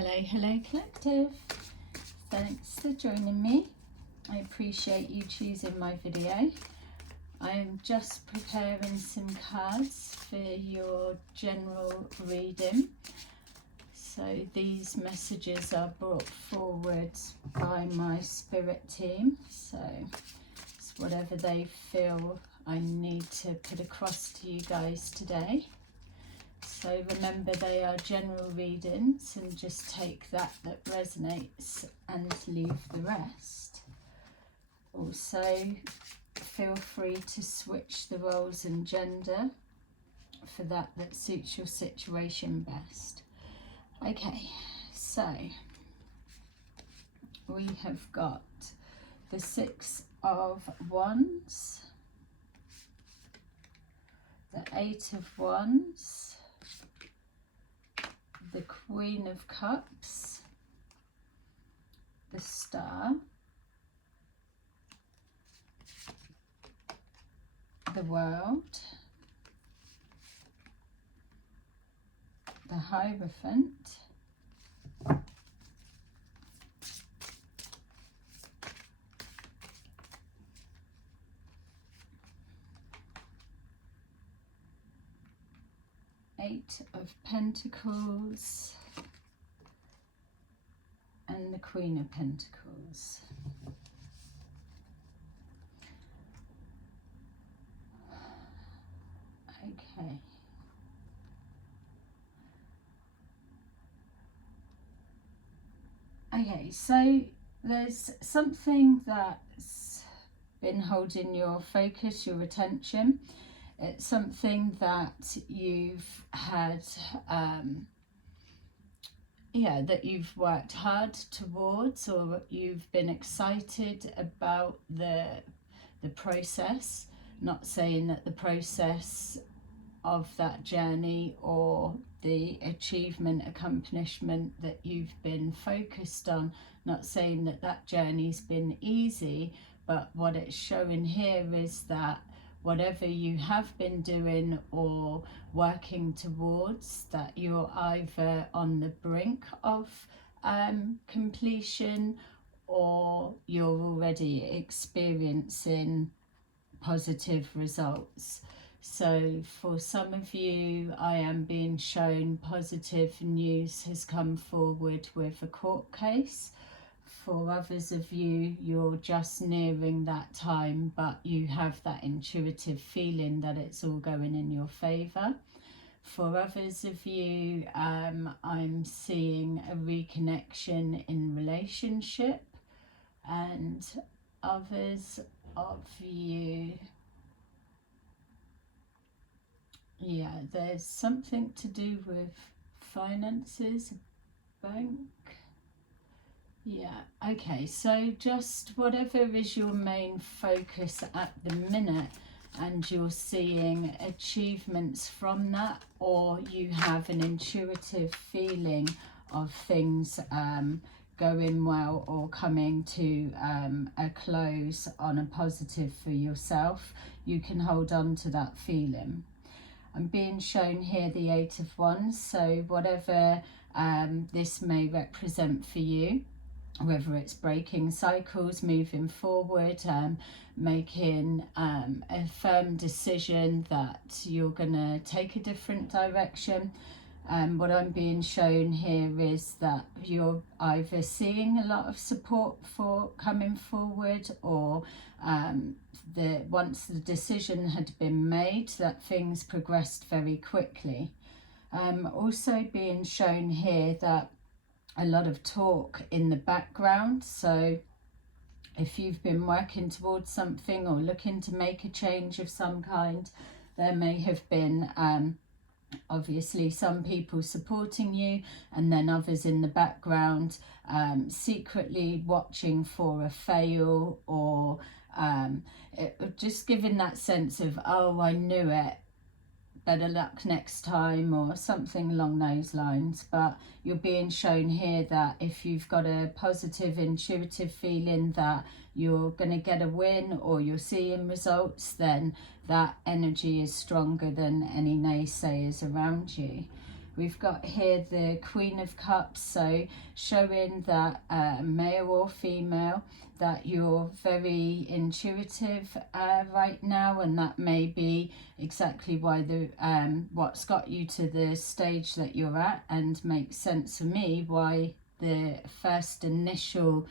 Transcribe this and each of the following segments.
Hello collective. Thanks for joining me. I appreciate you choosing my video. I am just preparing some cards for your general reading. So these messages are brought forward by my spirit team. So it's whatever they feel I need to put across to you guys today. So remember, they are general readings, and just take that resonates and leave the rest. Also, feel free to switch the roles and gender for that suits your situation best. Okay, so we have got the Six of Wands, the Eight of Wands, the Queen of Cups, the Star, the World, the Hierophant, Eight of Pentacles, and the Queen of Pentacles. Okay. Okay, so there's something that's been holding your focus, your attention. It's something that you've had, that you've worked hard towards, or you've been excited about the process. Not saying that the process of that journey or the achievement, accomplishment that you've been focused on, not saying that that journey's been easy, but what it's showing here is that whatever you have been doing or working towards, that you're either on the brink of completion, or you're already experiencing positive results. So for some of you, I am being shown positive news has come forward with a court case. For others of you, you're just nearing that time, but you have that intuitive feeling that it's all going in your favour. For others of you, I'm seeing a reconnection in relationship, and others of you, there's something to do with finances, bank. Okay, so just whatever is your main focus at the minute, and you're seeing achievements from that, or you have an intuitive feeling of things going well or coming to a close on a positive for yourself, you can hold on to that feeling. I'm being shown here the Eight of Wands, so whatever this may represent for you, whether it's breaking cycles, moving forward, making a firm decision that you're going to take a different direction. What I'm being shown here is that you're either seeing a lot of support for coming forward, or once the decision had been made, that things progressed very quickly. Also being shown here that a lot of talk in the background. So if you've been working towards something or looking to make a change of some kind, there may have been obviously some people supporting you, and then others in the background secretly watching for a fail, or just giving that sense of, oh, I knew it, better luck next time, or something along those lines. But you're being shown here that if you've got a positive intuitive feeling that you're going to get a win, or you're seeing results, then that energy is stronger than any naysayers around you. We've got here the Queen of Cups, so showing that male or female, that you're very intuitive right now, and that may be exactly why the what's got you to the stage that you're at, and makes sense for me why the first initial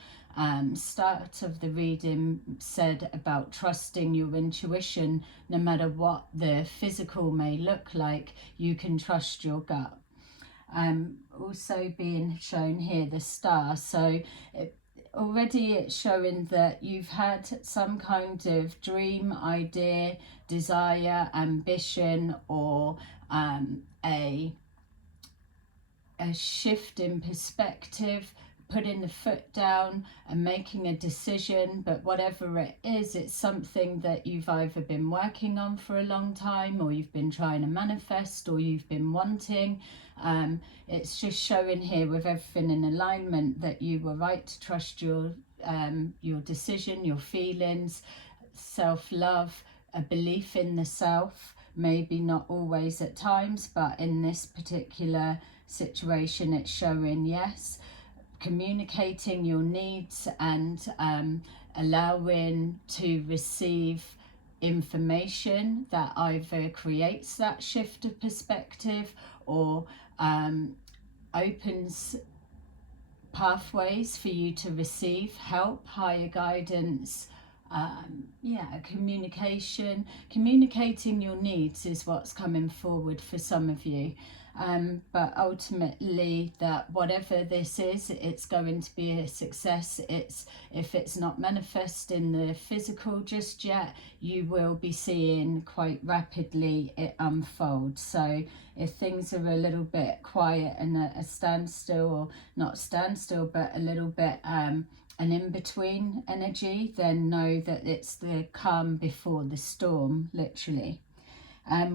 start of the reading said about trusting your intuition. No matter what the physical may look like, you can trust your gut. Also being shown here the Star, so already it's showing that you've had some kind of dream, idea, desire, ambition, or a shift in perspective, putting the foot down and making a decision. But whatever it is, it's something that you've either been working on for a long time, or you've been trying to manifest, or you've been wanting. It's just showing here with everything in alignment that you were right to trust your decision, your feelings, self-love, a belief in the self. Maybe not always at times, but in this particular situation it's showing yes. Communicating your needs and allowing to receive information that either creates that shift of perspective or opens pathways for you to receive help, higher guidance. Communicating your needs is what's coming forward for some of you. But ultimately, that whatever this is, it's going to be a success. If it's not manifest in the physical just yet, you will be seeing quite rapidly it unfold. So if things are a little bit quiet and a standstill, or not standstill, but a little bit an in-between energy, then know that it's the calm before the storm, literally.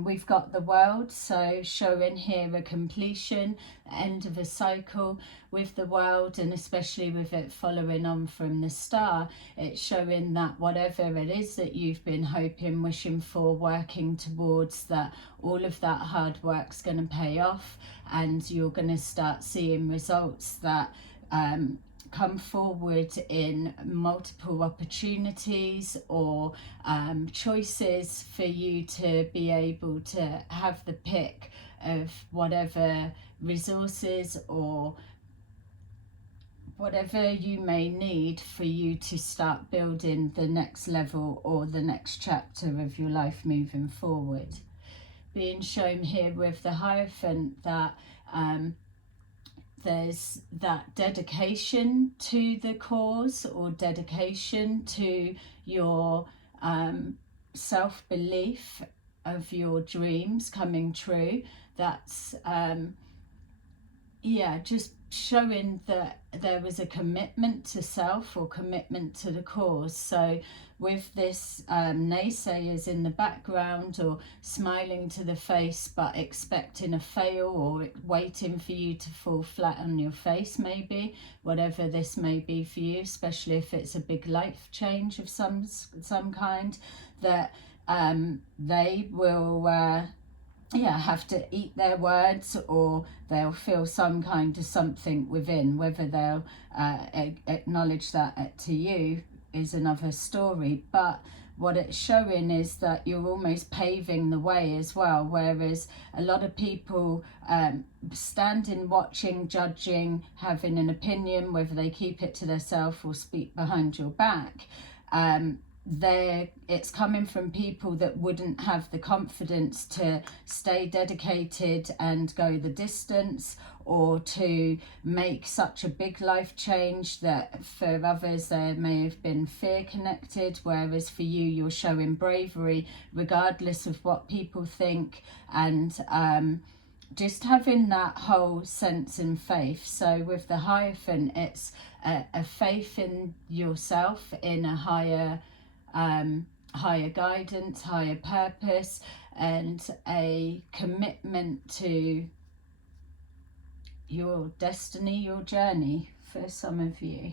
We've got the World, so showing here a completion, end of a cycle with the World, and especially with it following on from the Star, it's showing that whatever it is that you've been hoping, wishing for, working towards, that all of that hard work's going to pay off, and you're going to start seeing results that come forward in multiple opportunities or choices for you to be able to have the pick of whatever resources or whatever you may need for you to start building the next level or the next chapter of your life moving forward. Being shown here with the Hierophant that there's that dedication to the cause, or dedication to your self-belief of your dreams coming true. That's just showing that there was a commitment to self or commitment to the cause. So with this naysayers in the background, or smiling to the face but expecting a fail, or waiting for you to fall flat on your face, maybe whatever this may be for you, especially if it's a big life change of some kind, that they will have to eat their words, or they'll feel some kind of something within. Whether they'll acknowledge that to you is another story, but what it's showing is that you're almost paving the way as well, whereas a lot of people standing, watching, judging, having an opinion, whether they keep it to themselves or speak behind your back, it's coming from people that wouldn't have the confidence to stay dedicated and go the distance, or to make such a big life change that for others there may have been fear connected, whereas for you, you're showing bravery regardless of what people think, and just having that whole sense and faith. So with the Hierophant, it's a faith in yourself, in a higher guidance, higher purpose, and a commitment to your destiny, your journey for some of you.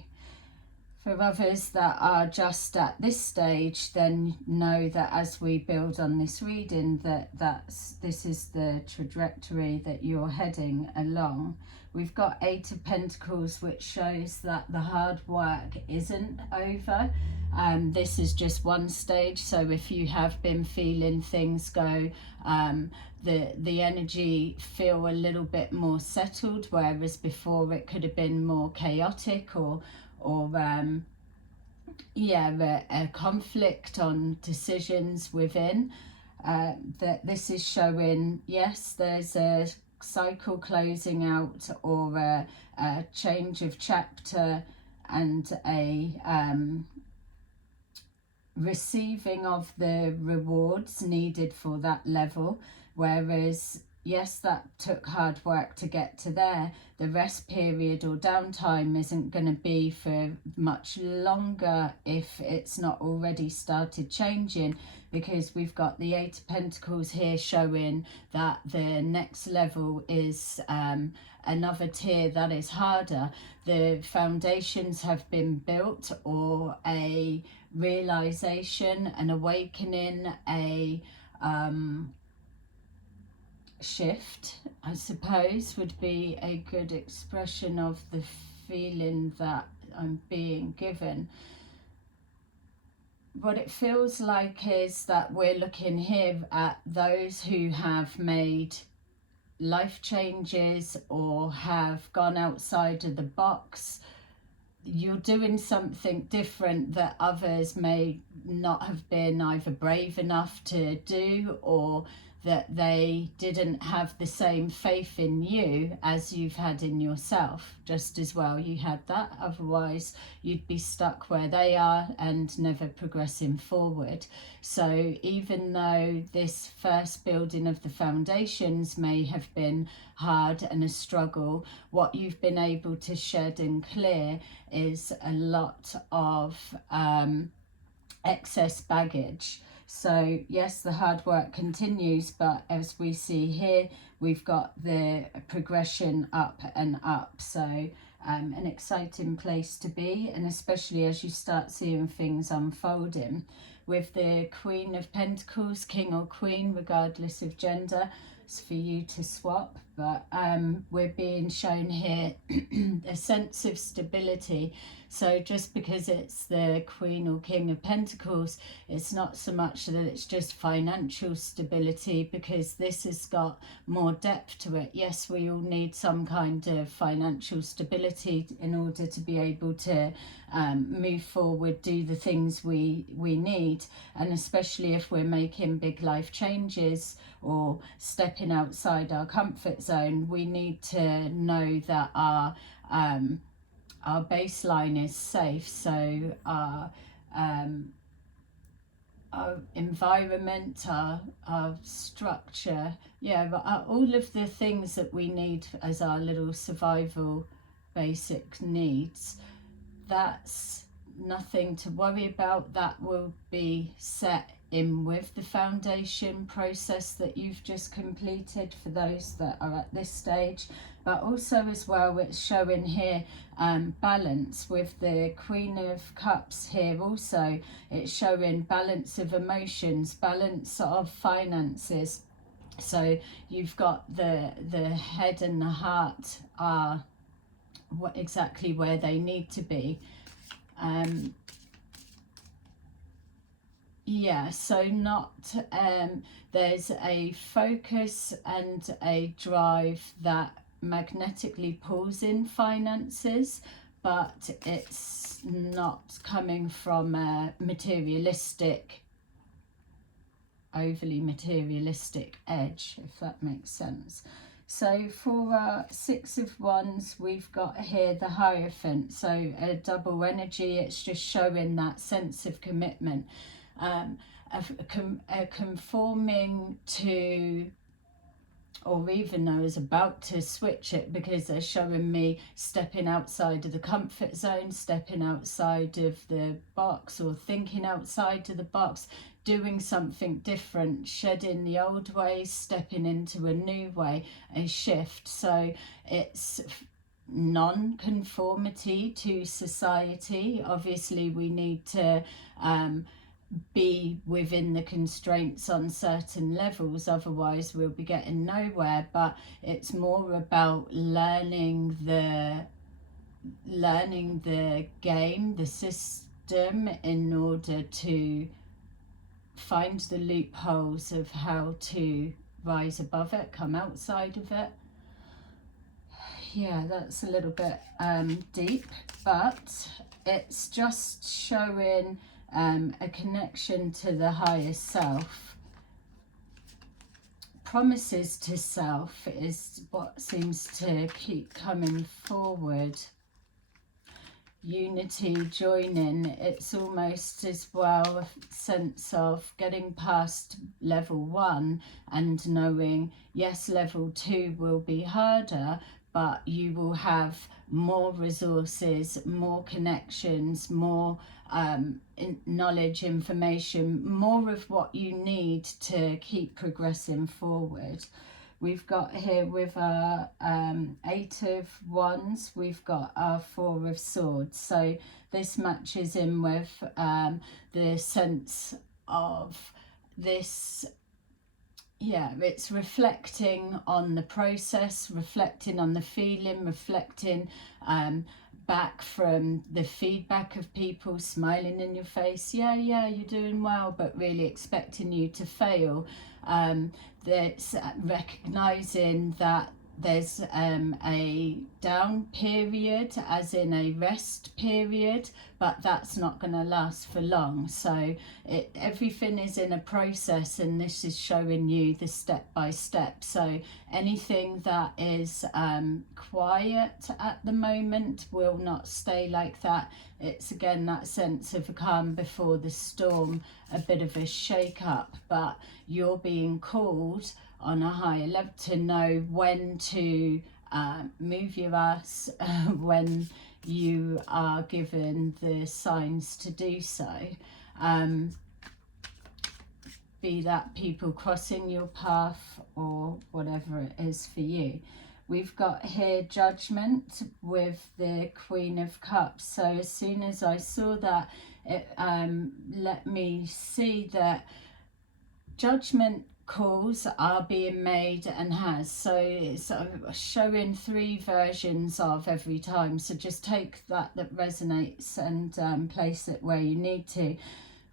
For others that are just at this stage, then know that as we build on this reading, this is the trajectory that you're heading along. We've got Eight of Pentacles, which shows that the hard work isn't over. This is just one stage. So if you have been feeling things go, the energy feel a little bit more settled, whereas before it could have been more chaotic or a conflict on decisions within, that this is showing, yes, there's a cycle closing out, or a change of chapter, and a receiving of the rewards needed for that level. Whereas yes, that took hard work to get to there. The rest period or downtime isn't going to be for much longer if it's not already started changing, because we've got the Eight of Pentacles here showing that the next level is another tier that is harder. The foundations have been built, or a realization, an awakening, a shift, I suppose, would be a good expression of the feeling that I'm being given. What it feels like is that we're looking here at those who have made life changes or have gone outside of the box. You're doing something different that others may not have been either brave enough to do, or that they didn't have the same faith in you as you've had in yourself. Just as well you had that, otherwise you'd be stuck where they are and never progressing forward. So even though this first building of the foundations may have been hard and a struggle, what you've been able to shed and clear is a lot of excess baggage. So yes, the hard work continues, but as we see here, we've got the progression up and up. So an exciting place to be, and especially as you start seeing things unfolding. With the Queen of Pentacles, King or Queen, regardless of gender, it's for you to swap, but we're being shown here a sense of stability. So just because it's the Queen or King of Pentacles, it's not so much that it's just financial stability, because this has got more depth to it. Yes, we all need some kind of financial stability in order to be able to move forward, do the things we need, and especially if we're making big life changes or stepping outside our comfort zone, we need to know that our baseline is safe. So our environment, our structure, all of the things that we need as our little survival basic needs, that's nothing to worry about. That will be set in with the foundation process that you've just completed for those that are at this stage. But also as well, it's showing here balance with the Queen of Cups here. Also it's showing balance of emotions, balance of finances. So you've got the head and the heart are exactly where they need to be. So not there's a focus and a drive that magnetically pulls in finances, but it's not coming from a materialistic, overly materialistic edge, if that makes sense. So for Six of Wands, we've got here the Hierophant, so a double energy. It's just showing that sense of commitment, conforming to, or even I was about to switch it, because they're showing me stepping outside of the comfort zone, stepping outside of the box, or thinking outside of the box, doing something different, shedding the old ways, stepping into a new way, a shift. So it's non-conformity to society. Obviously we need to be within the constraints on certain levels, otherwise we'll be getting nowhere. But it's more about learning the game, the system, in order to find the loopholes of how to rise above it, come outside of it. Yeah, that's a little bit deep, but it's just showing a connection to the higher self. Promises to self is what seems to keep coming forward. Unity, joining, it's almost as well a sense of getting past level 1 and knowing, yes, level 2 will be harder, but you will have more resources, more connections, more knowledge, information, more of what you need to keep progressing forward. We've got here with our 8 of Wands, we've got our 4 of Swords. So this matches in with the sense of this. Yeah, it's reflecting on the process, reflecting on the feeling, reflecting back from the feedback of people, smiling in your face. Yeah, you're doing well, but really expecting you to fail. That's recognizing that there's a down period, as in a rest period, but that's not going to last for long. So everything is in a process, and this is showing you the step by step. So anything that is quiet at the moment will not stay like that. It's again that sense of a calm before the storm, a bit of a shake up, but you're being called on a higher level to know when to move your ass when you are given the signs to do so. Be that people crossing your path or whatever it is for you. We've got here Judgment with the Queen of Cups. So as soon as I saw that, it let me see that judgment calls are being made and has. So it's showing 3 versions of every time. So just take that resonates and place it where you need to.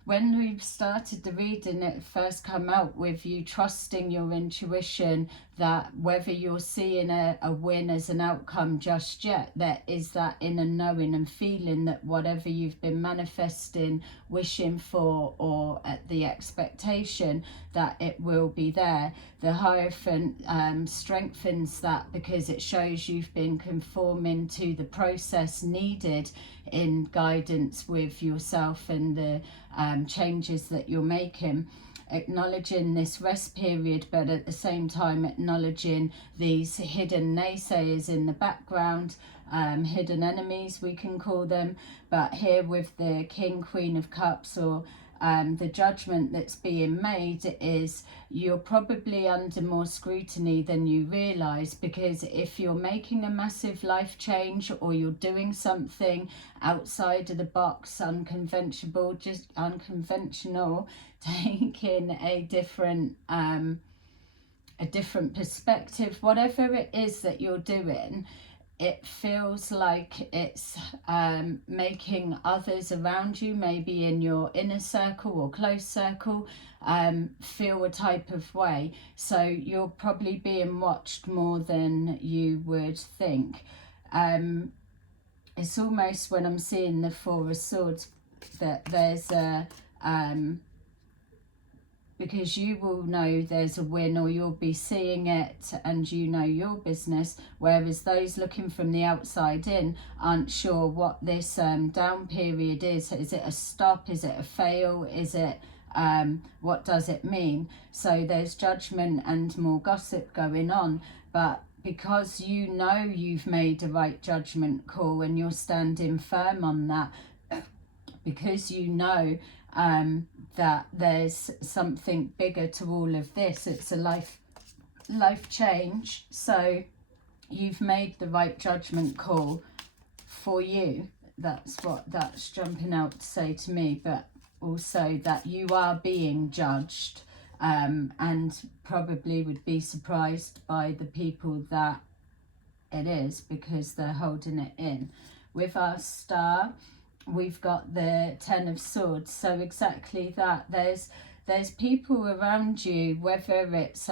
When we started the reading, it first came out with you trusting your intuition, that whether you're seeing a win as an outcome just yet, there is that inner knowing and feeling that whatever you've been manifesting, wishing for, or at the expectation, that it will be there. The Hierophant strengthens that, because it shows you've been conforming to the process needed in guidance with yourself and the changes that you're making. Acknowledging this rest period, but at the same time acknowledging these hidden naysayers in the background, hidden enemies we can call them. But here with the King, Queen of Cups, or the judgment that's being made, is you're probably under more scrutiny than you realise, because if you're making a massive life change, or you're doing something outside of the box, unconventional, taking a different perspective, whatever it is that you're doing, it feels like it's making others around you, maybe in your inner circle or close circle, feel a type of way. So you're probably being watched more than you would think. It's almost, when I'm seeing the 4 of Swords, that there's a because you will know there's a win, or you'll be seeing it and you know your business, whereas those looking from the outside in aren't sure what this down period is. Is it a stop? Is it a fail? Is it what does it mean? So there's judgment and more gossip going on, but because you know you've made a right judgment call and you're standing firm on that, because you know that there's something bigger to all of this, it's a life change. So you've made the right judgment call for you. That's what that's jumping out to say to me. But also that you are being judged, and probably would be surprised by the people that it is, because they're holding it in. With our star, we've got the Ten of Swords. So exactly that. There's people around you, whether it's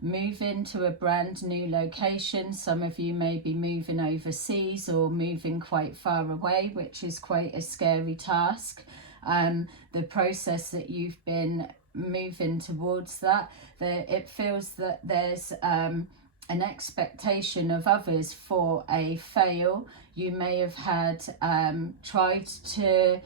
moving to a brand new location. Some of you may be moving overseas or moving quite far away, which is quite a scary task. The process that you've been moving towards that, it feels that there's an expectation of others for a fail. You may have had tried to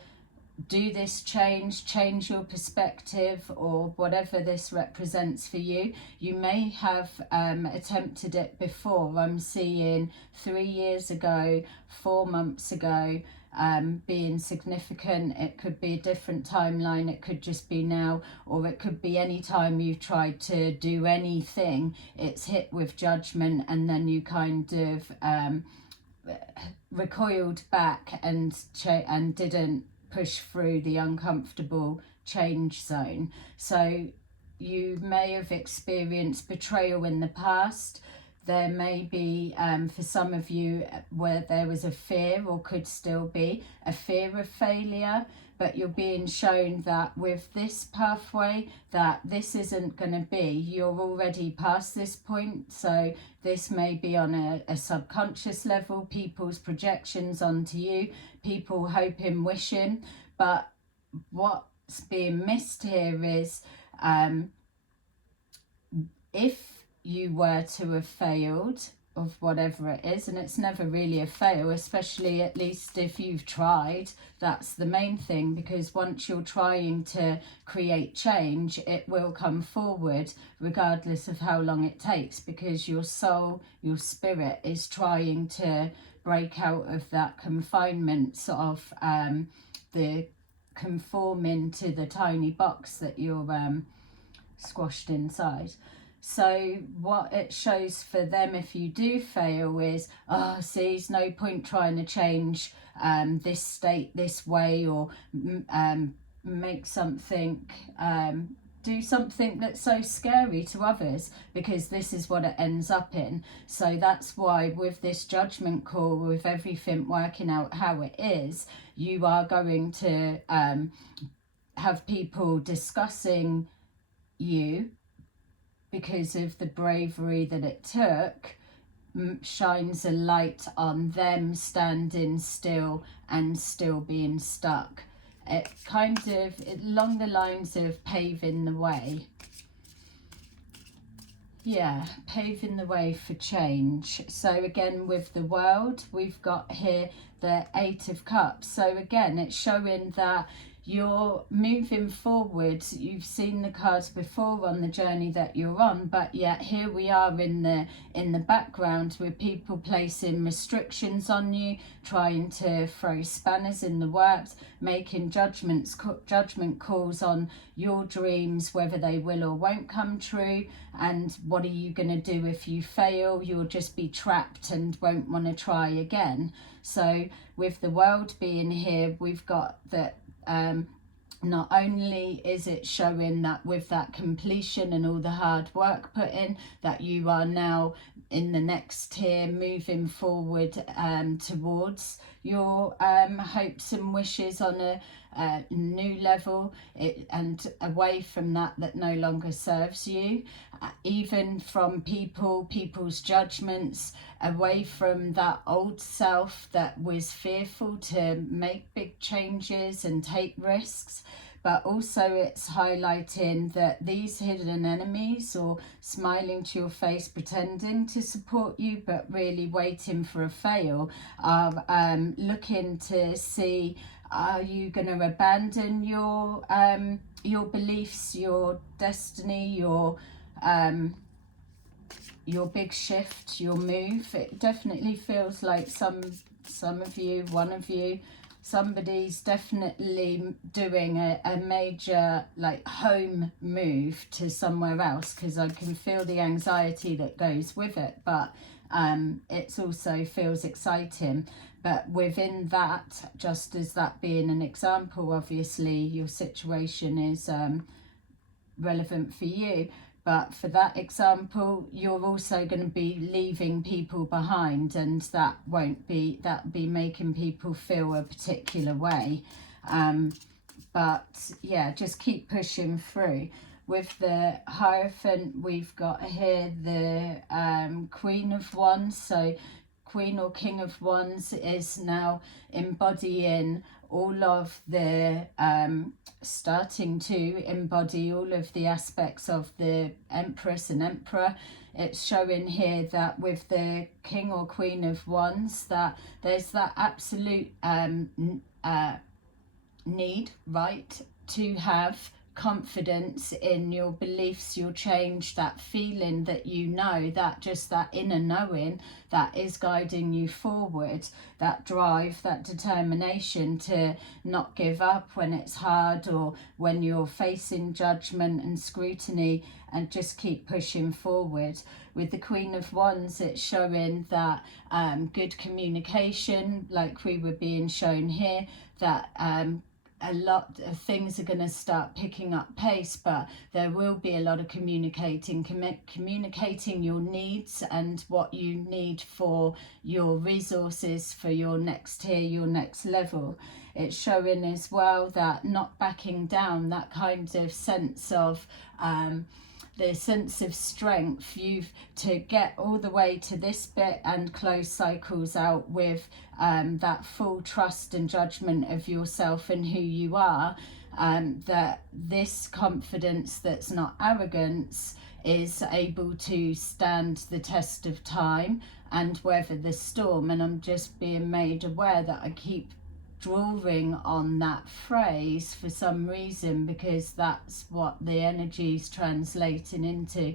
do this change your perspective, or whatever this represents for you. You may have attempted it before. I'm seeing 3 years ago, 4 months ago, being significant. It could be a different timeline, it could just be now, or it could be any time you've tried to do anything, it's hit with judgment, and then you kind of recoiled back and didn't push through the uncomfortable change zone. So you may have experienced betrayal in the past. There may be, for some of you, where there was a fear, or could still be, a fear of failure, but you're being shown that with this pathway, that this isn't going to be. You're already past this point, so this may be on a subconscious level, people's projections onto you, people hoping, wishing, but what's being missed here is if you were to have failed of whatever it is, and it's never really a fail, especially at least if you've tried. That's the main thing, because once you're trying to create change, it will come forward regardless of how long it takes, because your soul, your spirit is trying to break out of that confinement of the conforming to the tiny box that you're squashed inside. So what it shows for them, if you do fail, is, oh, see, there's no point trying to change this state this way, or make something, do something that's so scary to others, because this is what it ends up in. So that's why with this judgment call, with everything working out how it is, you are going to have people discussing you, because of the bravery that it took, shines a light on them standing still and still being stuck. It kind of, along the lines of paving the way. Yeah, paving the way for change. So again, with the World, we've got here the Eight of Cups. So again, it's showing that you're moving forward. You've seen the cards before on the journey that you're on, but yet here we are in the background with people placing restrictions on you, trying to throw spanners in the works, making judgment calls on your dreams, whether they will or won't come true. And what are you going to do if you fail? You'll just be trapped and won't want to try again. So with the World being here, we've got that not only is it showing that with that completion and all the hard work put in, that you are now in the next tier, moving forward towards your hopes and wishes on a new level, and away from that no longer serves you, even from people's judgments, away from that old self that was fearful to make big changes and take risks. But also it's highlighting that these hidden enemies, or smiling to your face, pretending to support you but really waiting for a fail, are looking to see, are you going to abandon your beliefs, your destiny, your big shift, your move? It definitely feels like some of you, one of you, somebody's definitely doing a major like home move to somewhere else, because I can feel the anxiety that goes with it. But it also feels exciting. But within that, just as that being an example, obviously your situation is relevant for you. But for that example, you're also going to be leaving people behind, and that be making people feel a particular way. But yeah, just keep pushing through. With the Hierophant, we've got here the Queen of Wands. So Queen or King of Wands is now embodying all of the starting to embody all of the aspects of the Empress and Emperor. It's showing here that with the King or Queen of Wands, that there's that absolute need, right, to have confidence in your beliefs, your change, that feeling that you know, that just that inner knowing that is guiding you forward, that drive, that determination to not give up when it's hard or when you're facing judgment and scrutiny, and just keep pushing forward. With the Queen of Wands, it's showing that good communication, like we were being shown here, that a lot of things are going to start picking up pace, but there will be a lot of communicating your needs and what you need for your resources for your next tier, your next level. It's showing as well that not backing down, that kind of sense of the sense of strength, you've to get all the way to this bit and close cycles out with that full trust and judgment of yourself and who you are, that this confidence that's not arrogance is able to stand the test of time and weather the storm. And I'm just being made aware that I keep drawing on that phrase for some reason, because that's what the energy is translating into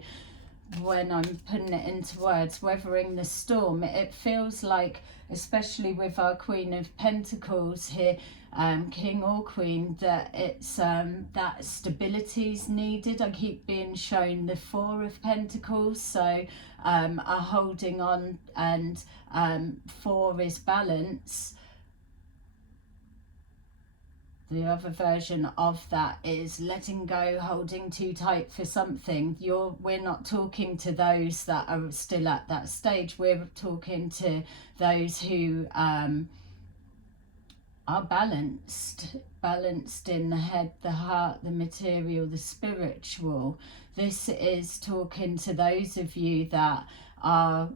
when I'm putting it into words. Weathering the storm, it feels like, especially with our Queen of Pentacles here, King or Queen, that it's that stability is needed. I keep being shown the Four of Pentacles, so are holding on, and Four is balance. The other version of that is letting go, holding too tight for something. We're not talking to those that are still at that stage. We're talking to those who are balanced in the head, the heart, the material, the spiritual. This is talking to those of you that are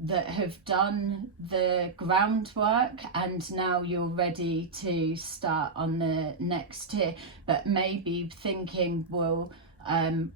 that have done the groundwork, and now you're ready to start on the next tier, but maybe thinking, well,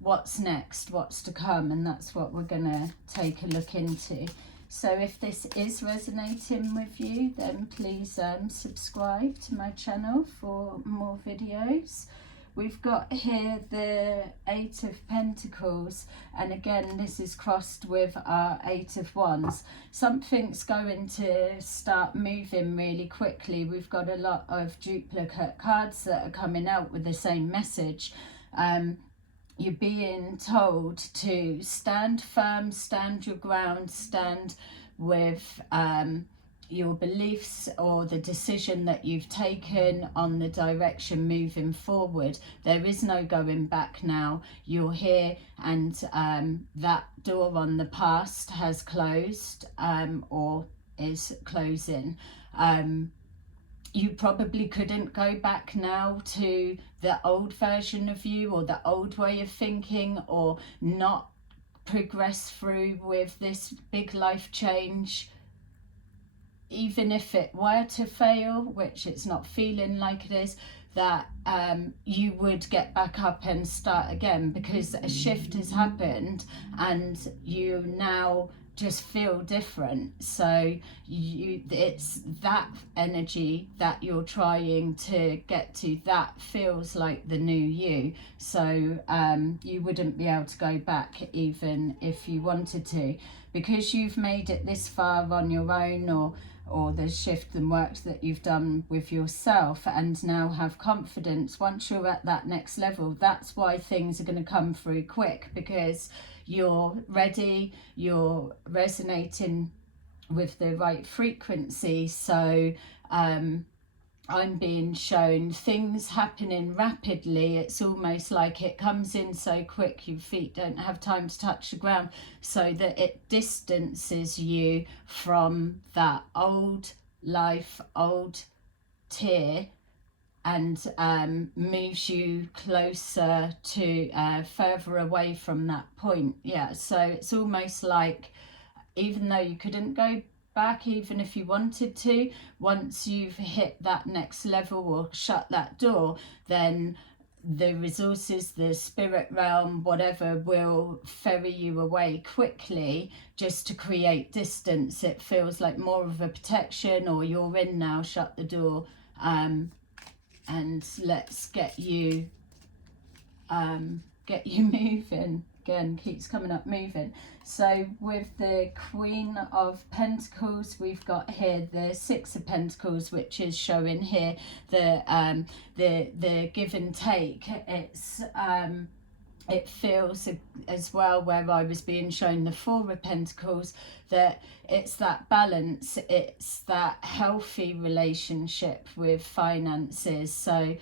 what's next, what's to come? And that's what we're gonna take a look into. So if this is resonating with you, then please subscribe to my channel for more videos. We've got here the Eight of Pentacles, and again this is crossed with our Eight of Wands. Something's going to start moving really quickly. We've got a lot of duplicate cards that are coming out with the same message. You're being told to stand firm, stand your ground, stand with your beliefs or the decision that you've taken on the direction moving forward. There is no going back now. You're here, and that door on the past has closed or is closing. You probably couldn't go back now to the old version of you or the old way of thinking, or not progress through with this big life change. Even if it were to fail, which it's not feeling like it is, that you would get back up and start again, because a shift has happened and you now just feel different. So it's that energy that you're trying to get to that feels like the new you. So you wouldn't be able to go back even if you wanted to. because you've made it this far on your own, or the shift and work that you've done with yourself, and now have confidence, once you're at that next level, that's why things are going to come through quick, because you're ready, you're resonating with the right frequency. So I'm being shown things happening rapidly. It's almost like it comes in so quick your feet don't have time to touch the ground, so that it distances you from that old life, old tier, and moves you closer to further away from that point. Yeah, so it's almost like, even though you couldn't go back even if you wanted to, once you've hit that next level or shut that door, then the resources, the spirit realm, whatever, will ferry you away quickly, just to create distance. It feels like more of a protection, or you're in now, shut the door, and let's get you moving. Again, keeps coming up, moving. So with the Queen of Pentacles, we've got here the Six of Pentacles, which is showing here the give and take. It feels as well, where I was being shown the Four of Pentacles, that it's that balance, it's that healthy relationship with finances. So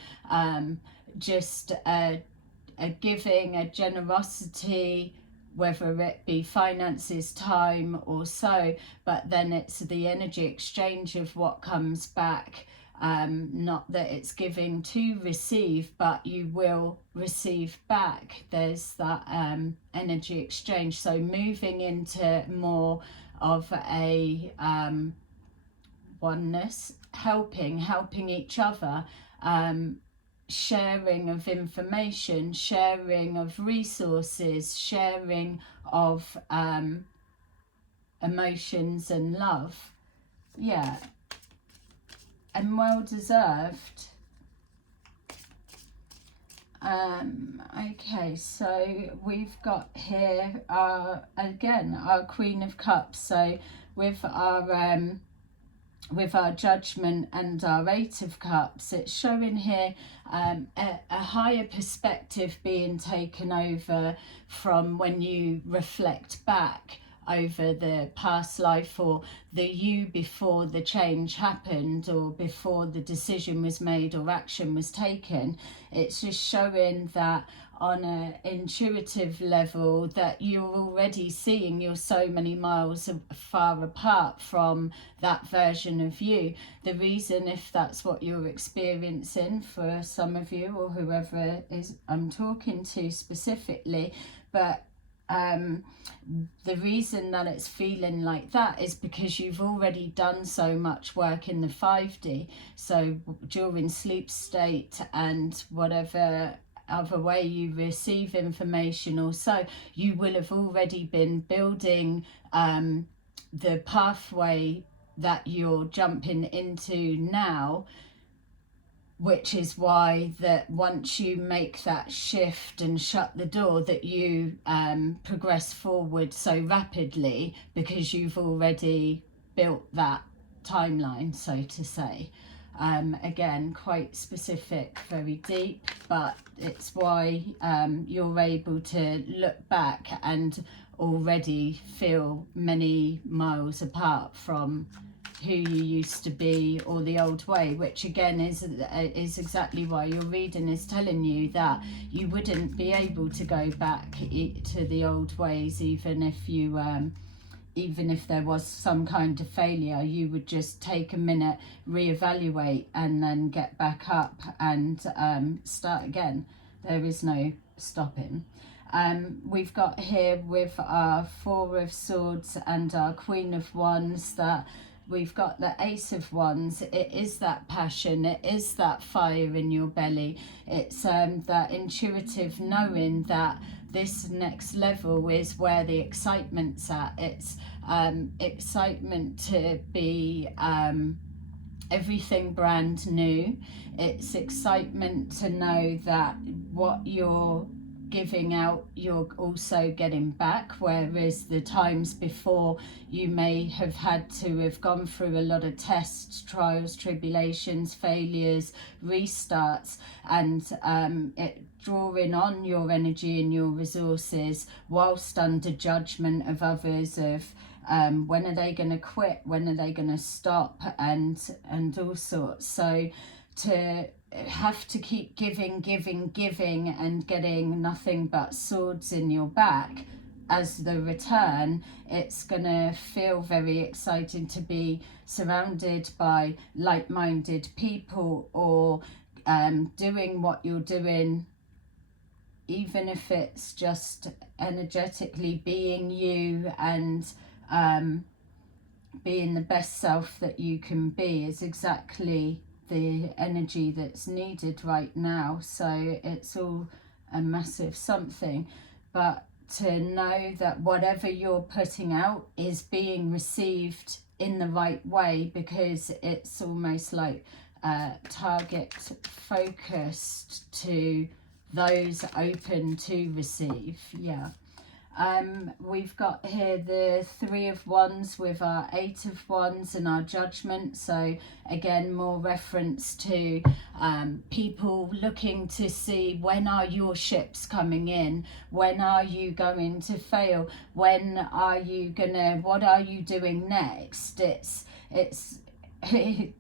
just a giving, a generosity, whether it be finances, time, or so, but then it's the energy exchange of what comes back. Not that it's giving to receive, but you will receive back. There's that energy exchange. So moving into more of a oneness, helping each other, sharing of information, sharing of resources, sharing of emotions and love. Yeah, and well deserved. Okay, so we've got here again our Queen of Cups. So with our Judgment and our Eight of Cups, it's showing here a higher perspective being taken over from when you reflect back over the past life, or the you before the change happened, or before the decision was made or action was taken. It's just showing that on an intuitive level, that you're already seeing you're so many miles far apart from that version of you. The reason, if that's what you're experiencing for some of you, or whoever is I'm talking to specifically, but the reason that it's feeling like that is because you've already done so much work in the 5D. So during sleep state and whatever other way you receive information, or so, you will have already been building the pathway that you're jumping into now, which is why that once you make that shift and shut the door, that you progress forward so rapidly, because you've already built that timeline, so to say. Again, quite specific, very deep, but it's why you're able to look back and already feel many miles apart from who you used to be, or the old way, which again is exactly why your reading is telling you that you wouldn't be able to go back to the old ways, even if you even if there was some kind of failure. You would just take a minute, reevaluate, and then get back up and start again. There is no stopping. We've got here with our Four of Swords and our Queen of Wands, that we've got the Ace of Wands. It is that passion, it is that fire in your belly, it's that intuitive knowing that this next level is where the excitement's at. It's excitement to be everything brand new. It's excitement to know that what you're giving out, you're also getting back, whereas the times before you may have had to have gone through a lot of tests, trials, tribulations, failures, restarts, and it drawing on your energy and your resources whilst under judgment of others, of when are they going to quit, when are they going to stop, and all sorts. So to have to keep giving and getting nothing but swords in your back as the return, it's gonna feel very exciting to be surrounded by like-minded people, or doing what you're doing, even if it's just energetically being you and being the best self that you can be, is exactly the energy that's needed right now. So it's all a massive something, but to know that whatever you're putting out is being received in the right way, because it's almost like target focused to those open to receive. Yeah. We've got here the Three of Wands with our Eight of Wands and our Judgment. So again, more reference to people looking to see, when are your ships coming in? When are you going to fail? When are you gonna, what are you doing next? It's a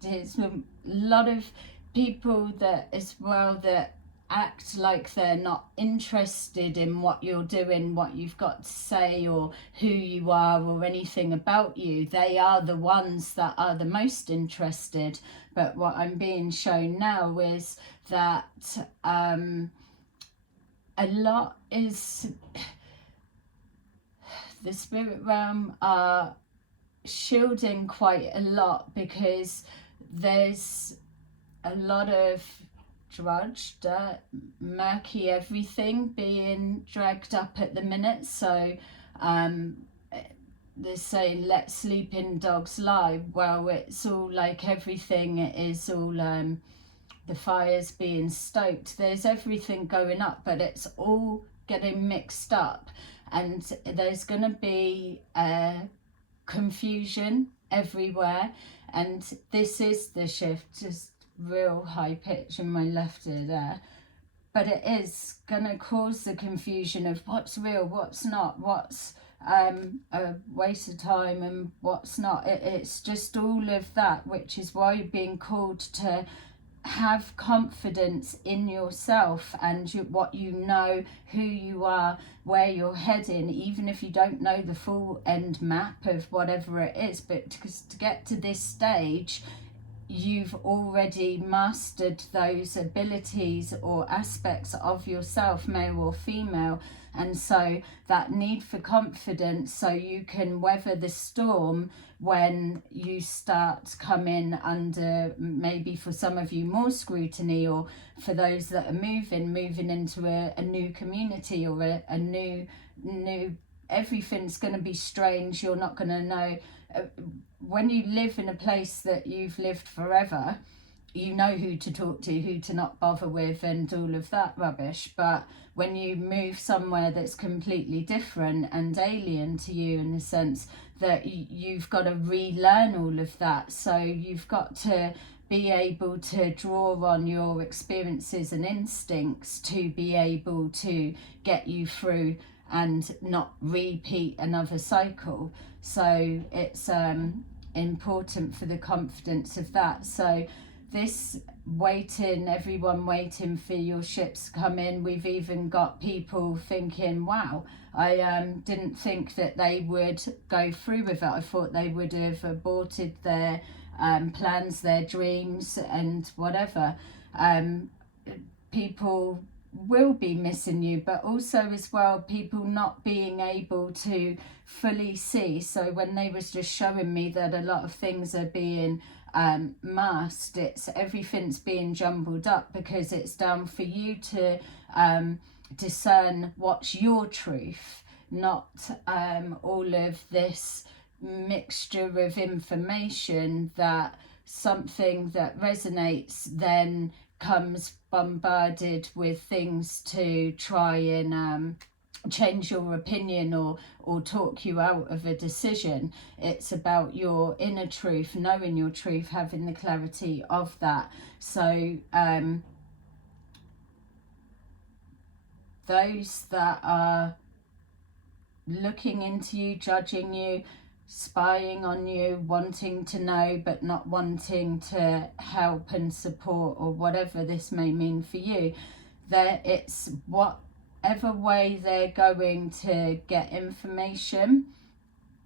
lot of people that as well that act like they're not interested in what you're doing, what you've got to say, or who you are, or anything about you. They are the ones that are the most interested. But what I'm being shown now is that a lot is, the spirit realm are shielding quite a lot, because there's a lot of drudge, dirt, murky everything being dragged up at the minute. So they're saying, let sleeping dogs lie. Well, it's all like everything is all the fire's being stoked. There's everything going up, but it's all getting mixed up, and there's going to be confusion everywhere. And this is the shift, just real high pitch in my left ear there, but it is going to cause the confusion of what's real, what's not, what's a waste of time and what's not. It's just all of that, which is why you're being called to have confidence in yourself and what you know, who you are, where you're heading, even if you don't know the full end map of whatever it is. But to get to this stage, you've already mastered those abilities or aspects of yourself, male or female. And so that need for confidence, so you can weather the storm when you start coming under, maybe for some of you, more scrutiny, or for those that are moving into a new community, or a new everything's going to be strange. You're not going to know. When you live in a place that you've lived forever, you know who to talk to, who to not bother with, and all of that rubbish. But when you move somewhere that's completely different and alien to you, in the sense that you've got to relearn all of that. So you've got to be able to draw on your experiences and instincts to be able to get you through and not repeat another cycle. So it's important for the confidence of that. So this waiting, everyone waiting for your ships to come in. We've even got people thinking, wow, I didn't think that they would go through with it. I thought they would have aborted their plans, their dreams and whatever. People will be missing you, but also as well, people not being able to fully see. So when they was just showing me that a lot of things are being masked, it's everything's being jumbled up, because it's down for you to discern what's your truth, not all of this mixture of information that something that resonates then comes bombarded with things to try and change your opinion or talk you out of a decision. It's about your inner truth, knowing your truth, having the clarity of that. So those that are looking into you, judging you, spying on you, wanting to know but not wanting to help and support, or whatever this may mean for you, that it's whatever way they're going to get information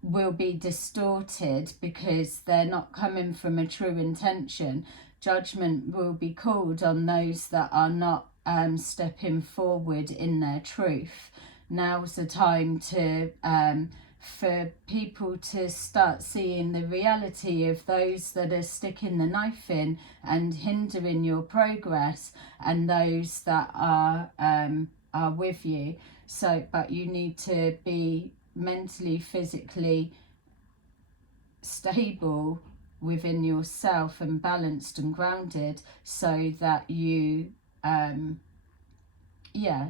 will be distorted because they're not coming from a true intention. Judgment will be called on those that are not stepping forward in their truth. Now's the time to for people to start seeing the reality of those that are sticking the knife in and hindering your progress, and those that are with you. So, but you need to be mentally, physically stable within yourself and balanced and grounded, so that you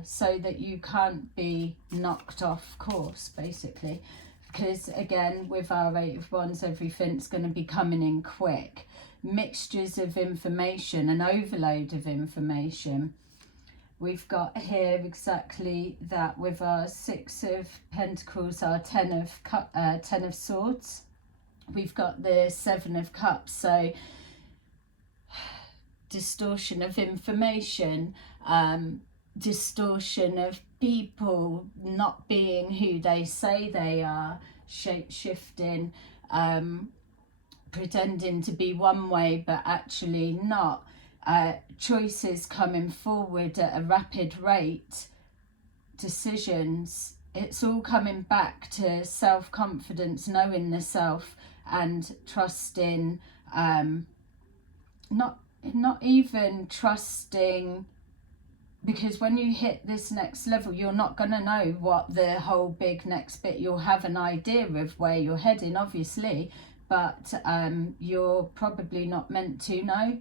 so that you can't be knocked off course, basically. Because again, with our Eight of Wands, everything's going to be coming in quick. Mixtures of information, an overload of information. We've got here exactly that with our Six of Pentacles, our Ten of Swords. We've got the Seven of Cups, so distortion of information, distortion of people not being who they say they are, shape-shifting, pretending to be one way but actually not, choices coming forward at a rapid rate, decisions. It's all coming back to self-confidence, knowing the self and trusting, not even trusting, because when you hit this next level, you're not going to know what the whole big next bit, you'll have an idea of where you're heading, obviously, but you're probably not meant to know,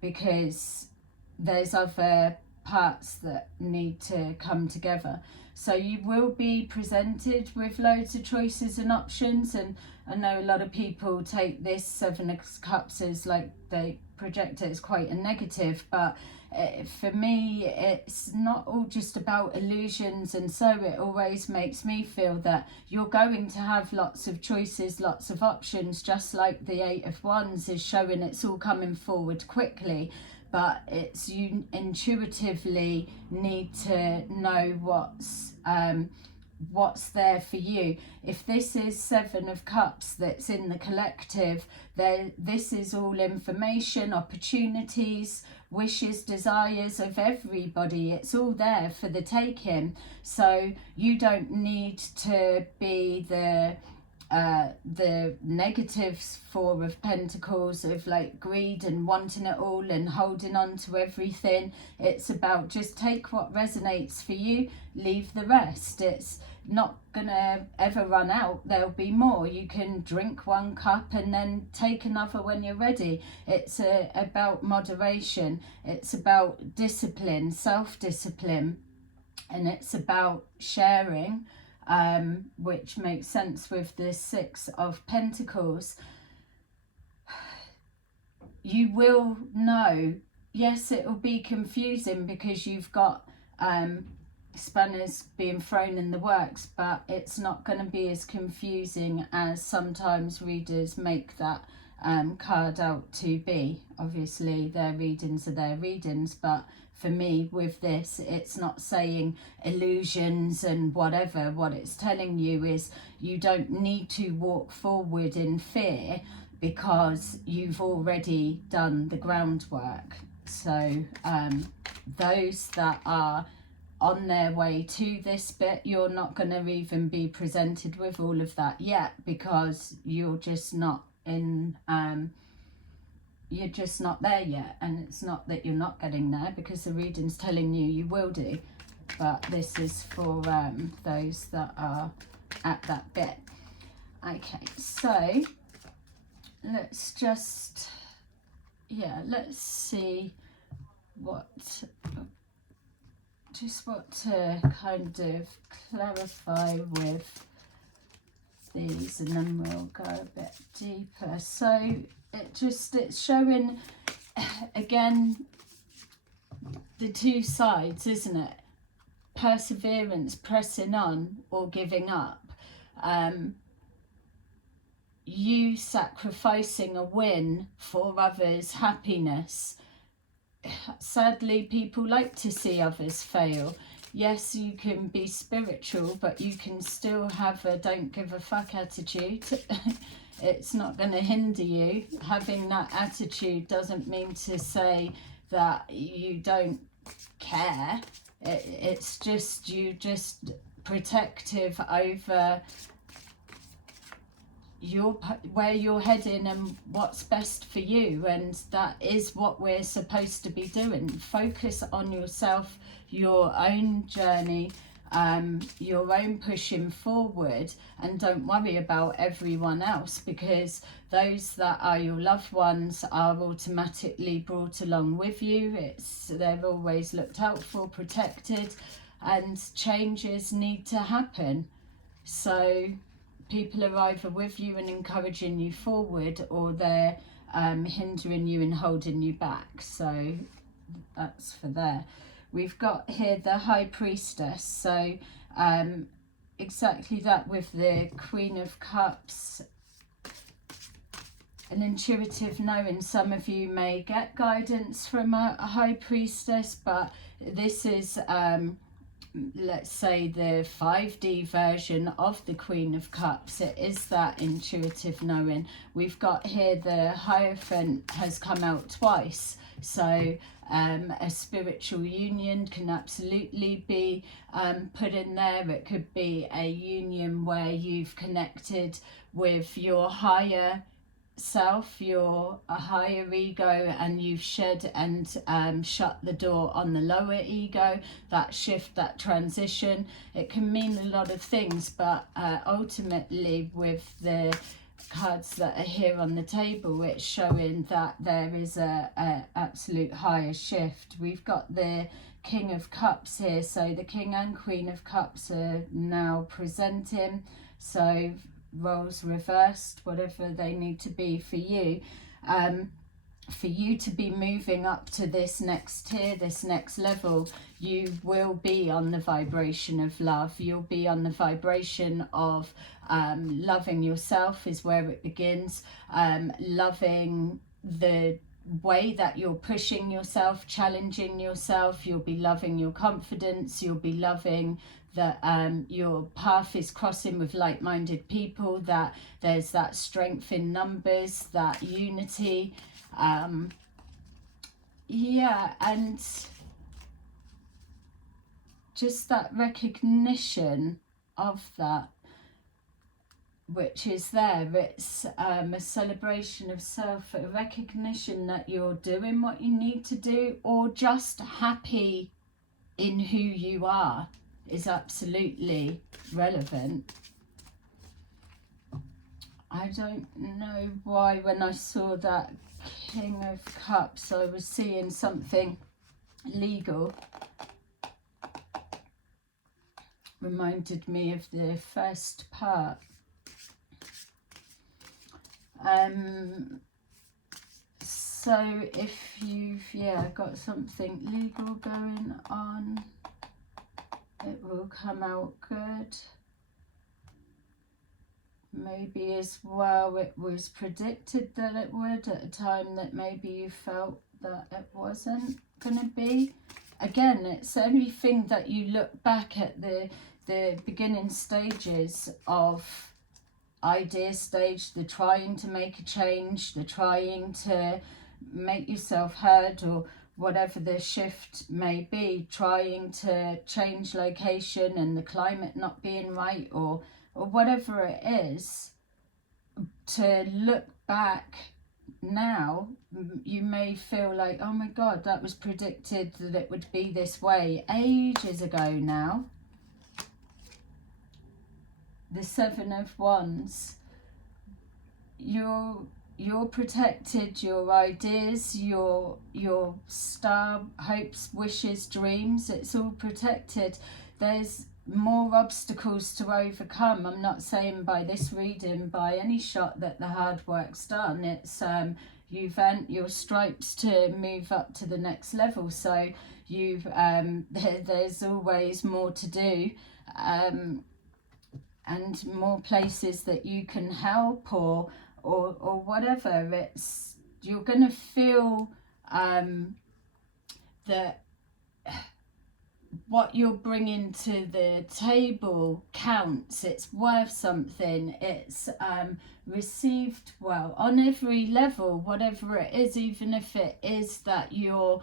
because there's other parts that need to come together. So you will be presented with loads of choices and options, and I know a lot of people take this Seven of Cups as like, they project it as quite a negative, but for me it's not all just about illusions, and so it always makes me feel that you're going to have lots of choices, lots of options, just like the Eight of Wands is showing. It's all coming forward quickly, but it's, you intuitively need to know what's there for you. If this is Seven of Cups that's in the collective, then this is all information, opportunities, wishes, desires of everybody. It's all there for the taking. So you don't need to be the negatives, Four of Pentacles, of like greed and wanting it all and holding on to everything. It's about just take what resonates for you, leave the rest. It's not gonna ever run out. There'll be more. You can drink one cup and then take another when you're ready. It's about moderation. It's about discipline, self-discipline, and it's about sharing, which makes sense with the Six of Pentacles. You will know, yes, it will be confusing because you've got spanners being thrown in the works, but it's not going to be as confusing as sometimes readers make that card out to be. Obviously their readings are their readings, but for me with this, it's not saying illusions and whatever. What it's telling you is you don't need to walk forward in fear, because you've already done the groundwork. So those that are on their way to this bit, you're not going to even be presented with all of that yet, because you're just not in you're just not there yet. And it's not that you're not getting there, because the reading's telling you you will do, but this is for those that are at that bit. Okay, so let's just let's see just what to kind of clarify with these, and then we'll go a bit deeper. So it's showing again the two sides, isn't it? Perseverance, pressing on, or giving up. You sacrificing a win for others' happiness. Sadly, people like to see others fail. Yes, you can be spiritual, but you can still have a don't give a fuck attitude. It's not going to hinder you. Having that attitude doesn't mean to say that you don't care. It's just just protective over where you're heading and what's best for you, and that is what we're supposed to be doing. Focus on yourself, your own journey, your own pushing forward, and don't worry about everyone else, because those that are your loved ones are automatically brought along with you. They're always looked out for, protected, and changes need to happen. So people are either with you and encouraging you forward, or they're hindering you and holding you back. So that's for there. We've got here the High Priestess. So exactly that with the Queen of Cups. An intuitive knowing. Some of you may get guidance from a High Priestess, but this is let's say the 5D version of the Queen of Cups. It is that intuitive knowing. We've got here the Hierophant has come out twice. So a spiritual union can absolutely be put in there. It could be a union where you've connected with your higher self, your higher ego, and you've shed and shut the door on the lower ego. That shift, that transition, it can mean a lot of things, but ultimately with the cards that are here on the table, it's showing that there is a absolute higher shift. We've got the King of Cups here, so the King and Queen of Cups are now presenting, so roles reversed, whatever they need to be for you to be moving up to this next tier, this next level. You will be on the vibration of love. You'll be on the vibration of loving yourself is where it begins. Loving the way that you're pushing yourself, challenging yourself. You'll be loving your confidence. You'll be loving that your path is crossing with like-minded people, that there's that strength in numbers, that unity. Yeah, and just that recognition of that, which is there. It's a celebration of self, a recognition that you're doing what you need to do, or just happy in who you are, is absolutely relevant. I don't know why when I saw that King of Cups I was seeing something legal. Reminded me of the first part. So if you've got something legal going on, it will come out good. Maybe as well it was predicted that it would at a time that maybe you felt that it wasn't going to be. Again, it's everything that you look back at the beginning stages of idea stage, the trying to make a change, the trying to make yourself heard, or whatever the shift may be, trying to change location and the climate not being right, or whatever it is. To look back now, you may feel like, oh my God, that was predicted that it would be this way ages ago now. The Seven of Wands, you're you're protected, your ideas, your star hopes, wishes, dreams, it's all protected. There's more obstacles to overcome. I'm not saying by this reading by any shot that the hard work's done. It's you've earned your stripes to move up to the next level, so you've there's always more to do, and more places that you can help, or whatever. It's, you're gonna feel that what you're bringing to the table counts. It's worth something. It's received well on every level, whatever it is, even if it is that you're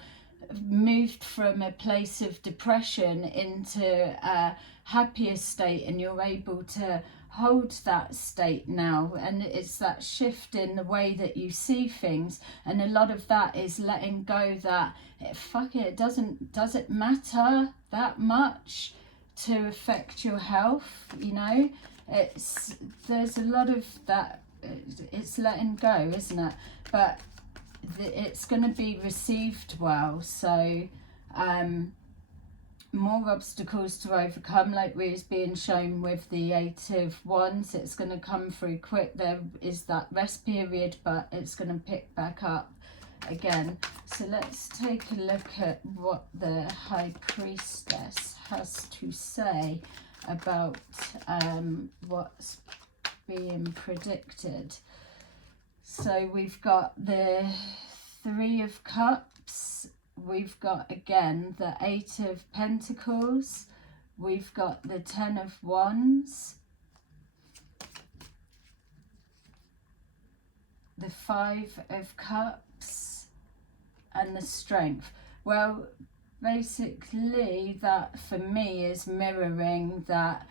moved from a place of depression into a happier state, and you're able to hold that state now, and it's that shift in the way that you see things. And a lot of that is letting go that fuck it, does it matter that much to affect your health, you know? It's, there's a lot of that, it's letting go, isn't it? But it's going to be received well. So more obstacles to overcome, like we was being shown with the 8 of Wands. It's going to come through quick. There is that rest period, but it's going to pick back up again. So let's take a look at what the High Priestess has to say about what's being predicted. So we've got the 3 of Cups, we've got again the 8 of Pentacles, we've got the 10 of Wands, the 5 of Cups, and the Strength. Well, basically that for me is mirroring that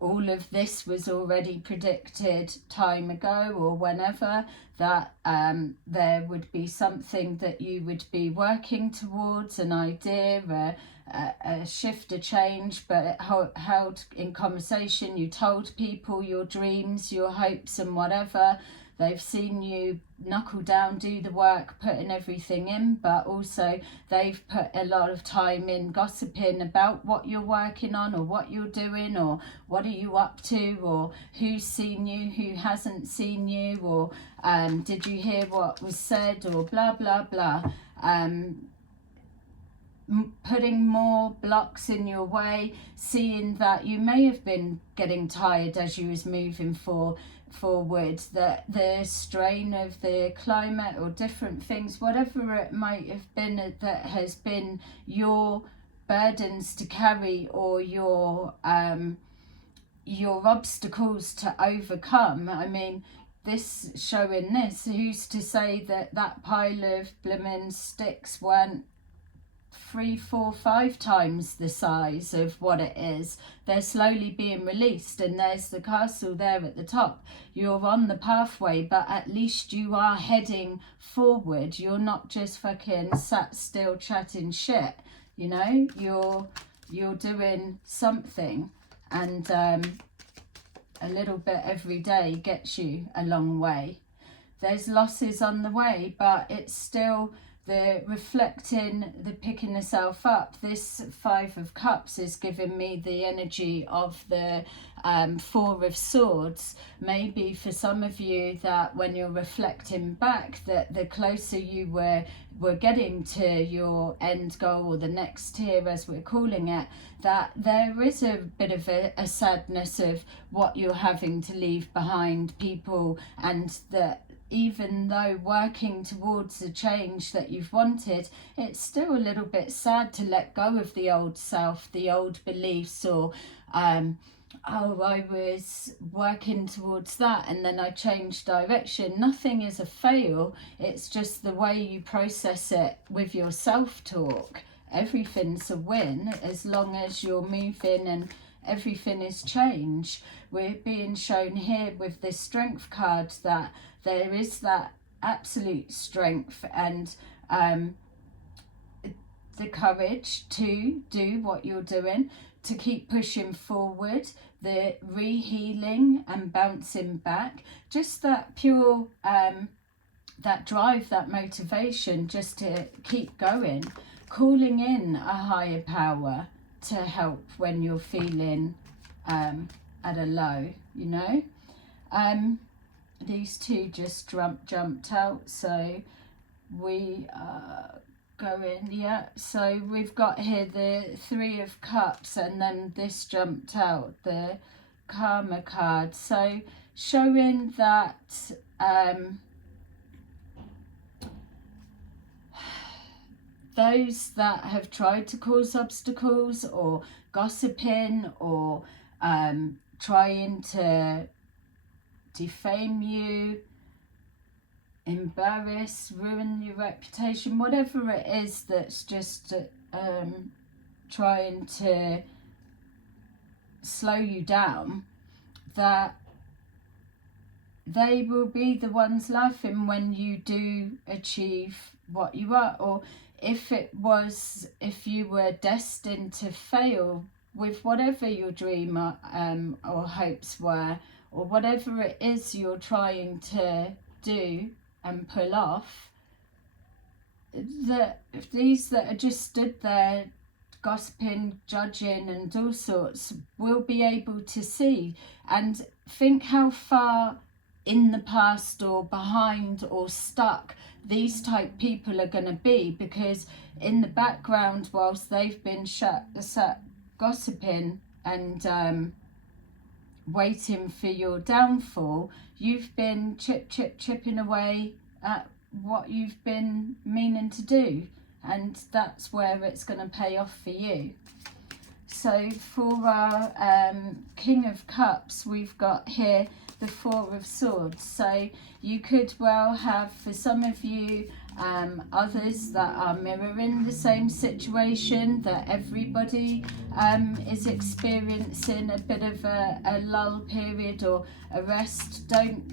all of this was already predicted time ago, or whenever, that there would be something that you would be working towards, an idea, a shift, a change, but it held in conversation. You told people your dreams, your hopes and whatever. They've seen you knuckle down, do the work, putting everything in, but also they've put a lot of time in gossiping about what you're working on, or what you're doing, or what are you up to, or who's seen you, who hasn't seen you, or did you hear what was said, or blah, blah, blah. Putting more blocks in your way, seeing that you may have been getting tired as you was moving forward, that the strain of the climate or different things, whatever it might have been that has been your burdens to carry, or your obstacles to overcome. I mean, this showing this, who's to say that that pile of blooming sticks weren't 3, 4, 5 times the size of what it is? They're slowly being released, and there's the castle there at the top. You're on the pathway, but at least you are heading forward. You're not just fucking sat still chatting shit, you know? You're doing something, and a little bit every day gets you a long way. There's losses on the way, but it's still the reflecting, the picking yourself up. This 5 of Cups is giving me the energy of the 4 of Swords. Maybe for some of you that when you're reflecting back, that the closer you were getting to your end goal, or the next tier as we're calling it, that there is a bit of a sadness of what you're having to leave behind, people, and that even though working towards the change that you've wanted, it's still a little bit sad to let go of the old self, the old beliefs, or oh, I was working towards that and then I changed direction. Nothing is a fail, it's just the way you process it with your self-talk. Everything's a win as long as you're moving and everything is change. We're being shown here with this Strength card that there is that absolute strength and the courage to do what you're doing, to keep pushing forward, the re-healing and bouncing back, just that pure that drive, that motivation just to keep going, calling in a higher power to help when you're feeling at a low, you know. These two just jumped out, so we go in. Yeah, so we've got here the Three of Cups, and then this jumped out, the Karma card, so showing that those that have tried to cause obstacles or gossiping or trying to defame you, embarrass, ruin your reputation, whatever it is that's just trying to slow you down, that they will be the ones laughing when you do achieve what you are. Or if you were destined to fail with whatever your dream or hopes were, or whatever it is you're trying to do and pull off, that these that are just stood there gossiping, judging and all sorts will be able to see and think how far in the past or behind or stuck these type people are going to be, because in the background, whilst they've been sat gossiping and waiting for your downfall, you've been chipping away at what you've been meaning to do, and that's where it's going to pay off for you. So for our King of Cups, we've got here the Four of Swords. So you could well have, for some of you, others that are mirroring the same situation, that everybody is experiencing a bit of a lull period or a rest. Don't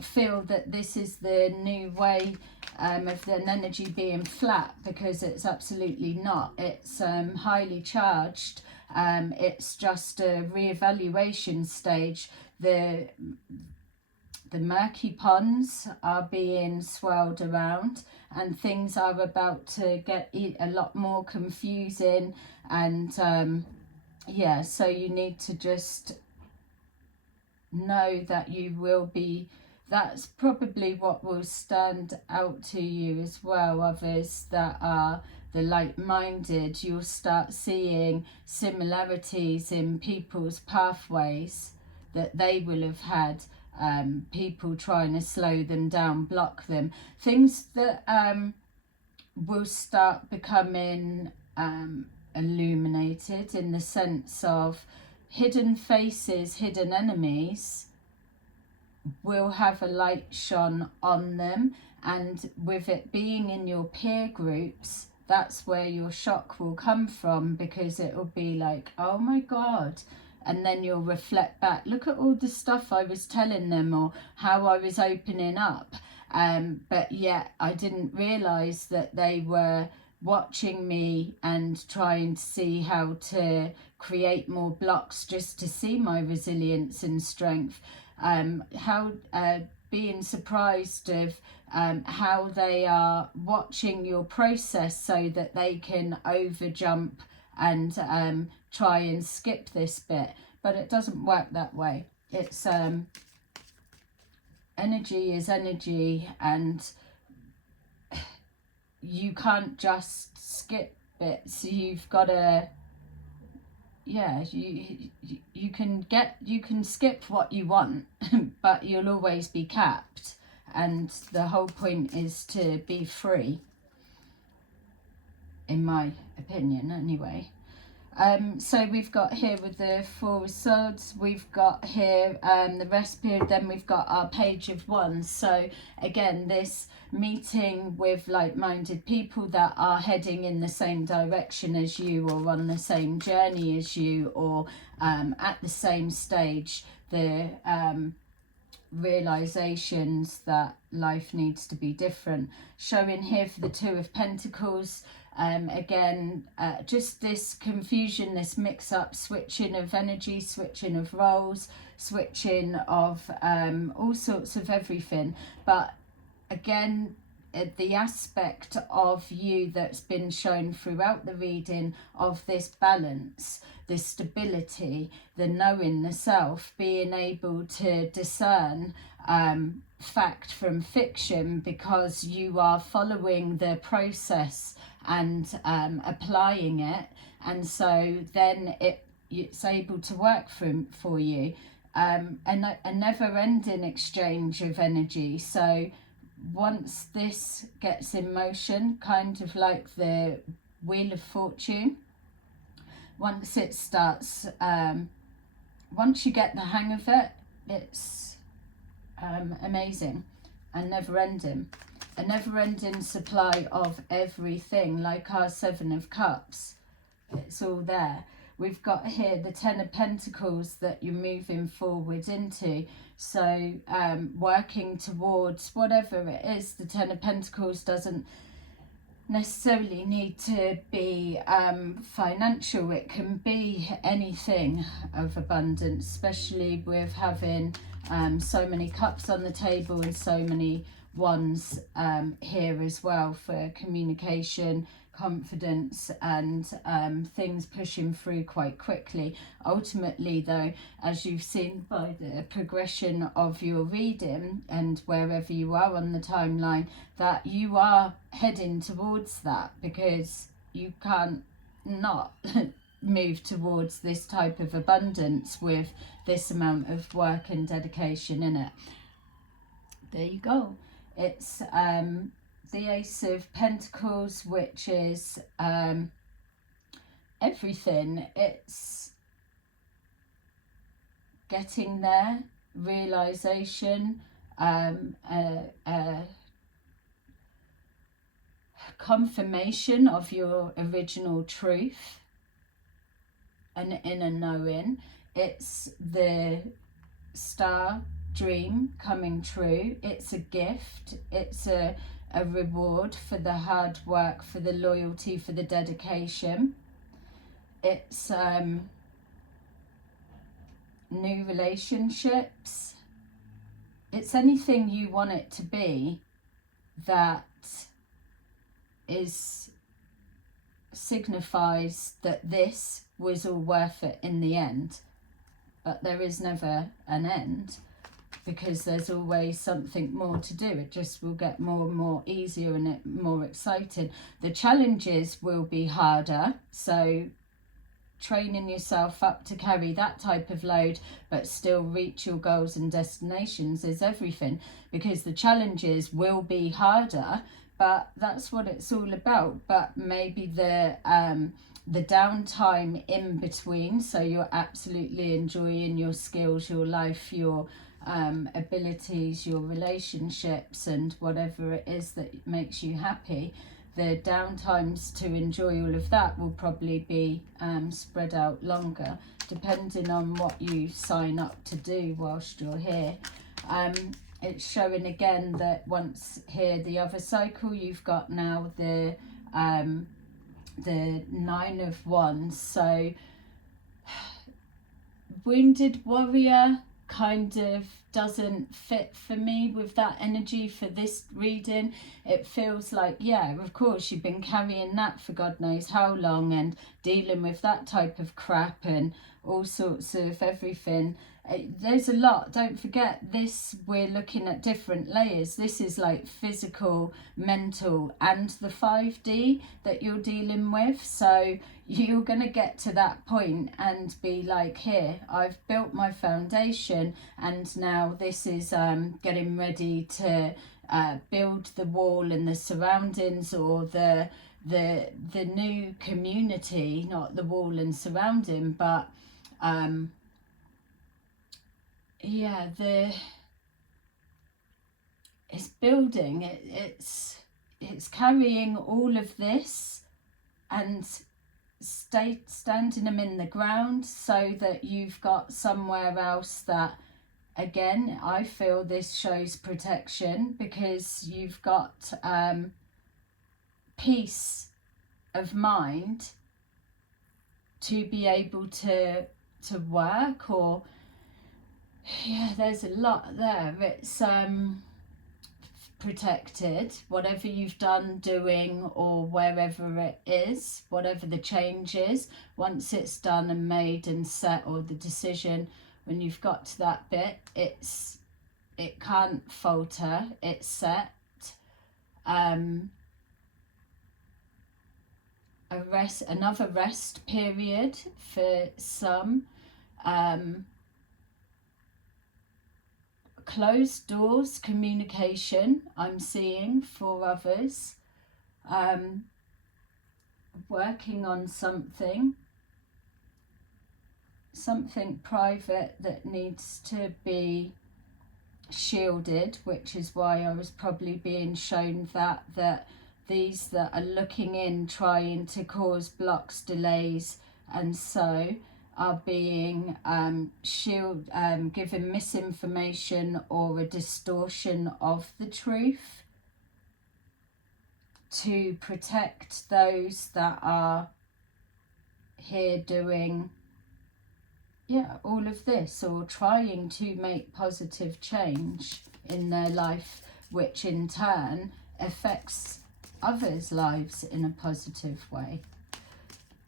feel that this is the new way of an energy being flat, because it's absolutely not. It's highly charged. It's just a re-evaluation stage. The murky ponds are being swirled around, and things are about to get a lot more confusing, and yeah, so you need to just know that you will be, that's probably what will stand out to you as well. Others that are the like-minded, you'll start seeing similarities in people's pathways that they will have had, people trying to slow them down, block them, things that will start becoming illuminated, in the sense of hidden faces, hidden enemies will have a light shone on them, and with it being in your peer groups, that's where your shock will come from, because it will be like, oh my God. And then you'll reflect back, look at all the stuff I was telling them, or how I was opening up. But yet I didn't realise that they were watching me and trying to see how to create more blocks just to see my resilience and strength. Being surprised of how they are watching your process so that they can over jump and try and skip this bit, but it doesn't work that way. It's energy is energy, and you can't just skip bits. You've got to, yeah, you can skip what you want, but you'll always be capped, and the whole point is to be free, in my opinion anyway. So we've got here with the Four of Swords, we've got here the rest period, then we've got our Page of Wands. So again, this meeting with like-minded people that are heading in the same direction as you, or on the same journey as you, or at the same stage, the realizations that life needs to be different. Showing here for the Two of Pentacles, again, just this confusion, this mix-up, switching of energy, switching of roles, switching of all sorts of everything. But again, the aspect of you that's been shown throughout the reading of this balance, this stability, the knowing the self, being able to discern fact from fiction, because you are following the process and applying it, and so then it's able to work for you. A never-ending exchange of energy. So once this gets in motion, kind of like the Wheel of Fortune, once it starts, once you get the hang of it, it's amazing and never-ending. A never-ending supply of everything, like our Seven of Cups. It's all there. We've got here the Ten of Pentacles that you're moving forward into. So working towards whatever it is. The Ten of Pentacles doesn't necessarily need to be financial. It can be anything of abundance, especially with having so many cups on the table and so many wands here as well, for communication, confidence, and things pushing through quite quickly. Ultimately though, as you've seen by the progression of your reading and wherever you are on the timeline, that you are heading towards that, because you can't not move towards this type of abundance with this amount of work and dedication in it. There you go. It's the Ace of Pentacles, which is everything. It's getting there, realization, confirmation of your original truth, an inner knowing. It's the star dream coming true. It's a gift. It's a reward for the hard work, for the loyalty, for the dedication. It's new relationships. It's anything you want it to be that signifies that this was all worth it in the end. But there is never an end, because there's always something more to do. It just will get more and more easier and more exciting. The challenges will be harder, so training yourself up to carry that type of load but still reach your goals and destinations is everything, because the challenges will be harder, but that's what it's all about. But maybe the downtime in between, so you're absolutely enjoying your skills, your life, your abilities, your relationships, and whatever it is that makes you happy, the downtimes to enjoy all of that will probably be spread out longer, depending on what you sign up to do whilst you're here. It's showing again that once here, the other cycle, you've got now the Nine of Wands. So Wounded Warrior kind of doesn't fit for me with that energy for this reading. It feels like, yeah, of course you've been carrying that for God knows how long and dealing with that type of crap and all sorts of everything. There's a lot. Don't forget this, we're looking at different layers. This is like physical, mental, and the 5D that you're dealing with. So you're going to get to that point and be like, here, I've built my foundation, and now this is getting ready to build the wall and the surroundings, or the new community, not the wall and surrounding, but yeah, it's building, it's carrying all of this and standing them in the ground, so that you've got somewhere else that, again, I feel this shows protection, because you've got peace of mind to be able to work, or yeah, there's a lot there. It's protected. Whatever you've done, doing, or wherever it is, whatever the change is, once it's done and made and set, or the decision, when you've got to that bit, it can't falter, it's set. Another rest period for some. Closed doors communication I'm seeing for others. Working on something private that needs to be shielded, which is why I was probably being shown that these that are looking in, trying to cause blocks, delays, and so are being given misinformation or a distortion of the truth to protect those that are here doing all of this, or trying to make positive change in their life, which in turn affects others' lives in a positive way.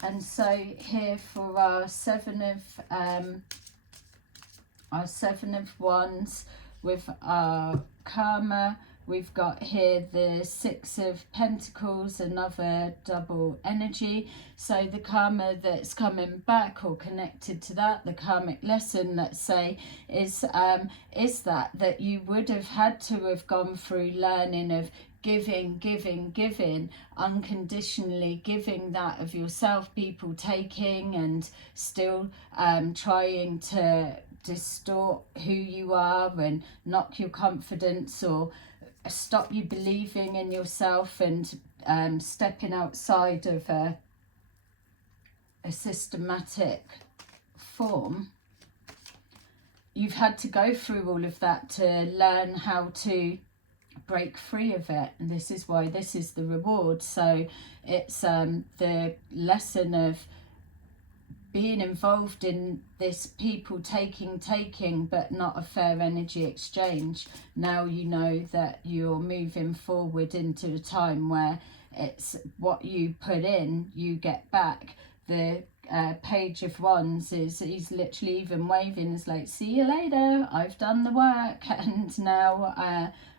And so here for our Seven of Wands with our karma, we've got here the Six of Pentacles, another double energy. So the karma that's coming back or connected to that, the karmic lesson, let's say, is that you would have had to have gone through learning of giving unconditionally, giving that of yourself, people taking and still trying to distort who you are and knock your confidence or stop you believing in yourself and stepping outside of a systematic form. You've had to go through all of that to learn how to break free of it, and this is why this is the reward. So it's the lesson of being involved in this people taking but not a fair energy exchange. Now you know that you're moving forward into a time where it's what you put in you get back. The Page of Wands he's literally even waving, is like, see you later, I've done the work, and now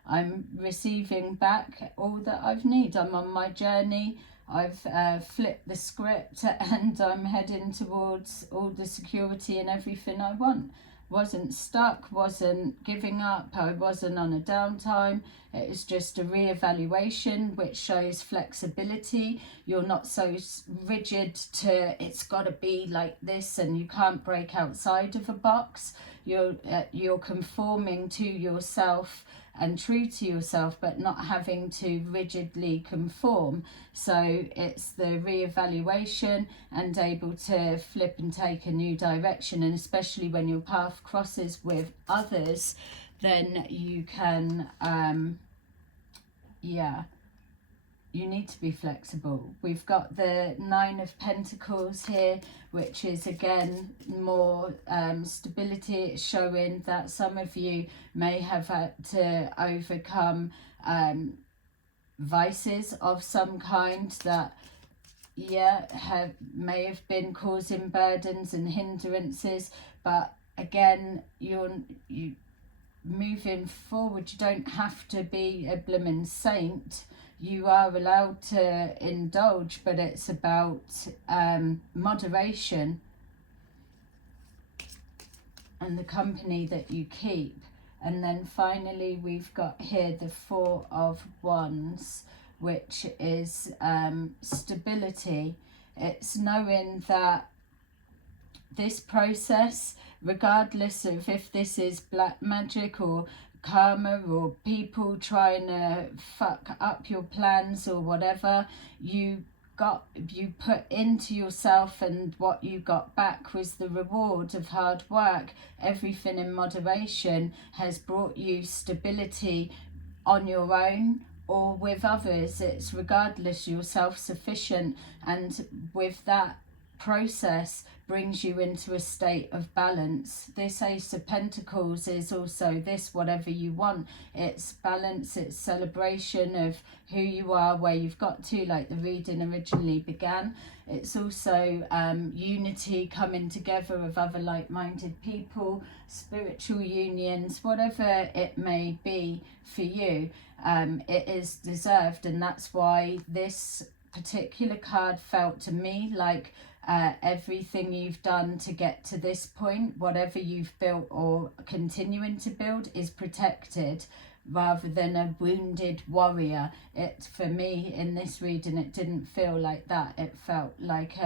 I'm receiving back all that I've need. I'm on my journey. I've flipped the script and I'm heading towards all the security and everything I want. Wasn't stuck, wasn't giving up, I wasn't on a downtime. It was just a re-evaluation which shows flexibility. You're not so rigid to it's got to be like this and you can't break outside of a box. You're conforming to yourself and true to yourself, but not having to rigidly conform. So it's the re-evaluation and able to flip and take a new direction. And especially when your path crosses with others, then you can you need to be flexible. We've got the Nine of Pentacles here, which is again more stability. It's showing that some of you may have had to overcome vices of some kind that may have been causing burdens and hindrances. But again, you moving forward, you don't have to be a blooming saint. You are allowed to indulge, but it's about moderation and the company that you keep. And then finally we've got here the Four of Wands, which is stability. It's knowing that this process, regardless of if this is black magic or karma or people trying to fuck up your plans or whatever, you put into yourself, and what you got back was the reward of hard work. Everything in moderation has brought you stability on your own or with others. It's regardless, you're self-sufficient, and with that process brings you into a state of balance. This Ace of Pentacles is also this, whatever you want. It's balance, it's celebration of who you are, where you've got to, like the reading originally began. It's also unity, coming together of other like-minded people, spiritual unions, whatever it may be for you. It is deserved, and that's why this particular card felt to me like everything you've done to get to this point, whatever you've built or continuing to build, is protected rather than a wounded warrior. It, for me in this reading, it didn't feel like that. It felt like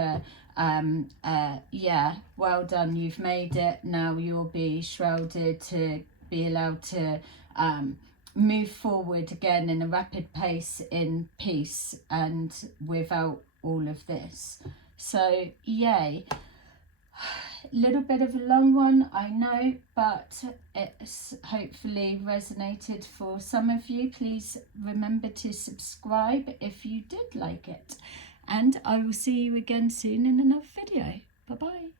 yeah, well done, you've made it, now you'll be shrouded to be allowed to move forward again in a rapid pace, in peace and without all of this. So yay. Little bit of a long one, I know, but it's hopefully resonated for some of you. Please remember to subscribe if you did like it, and I will see you again soon in another video. Bye bye.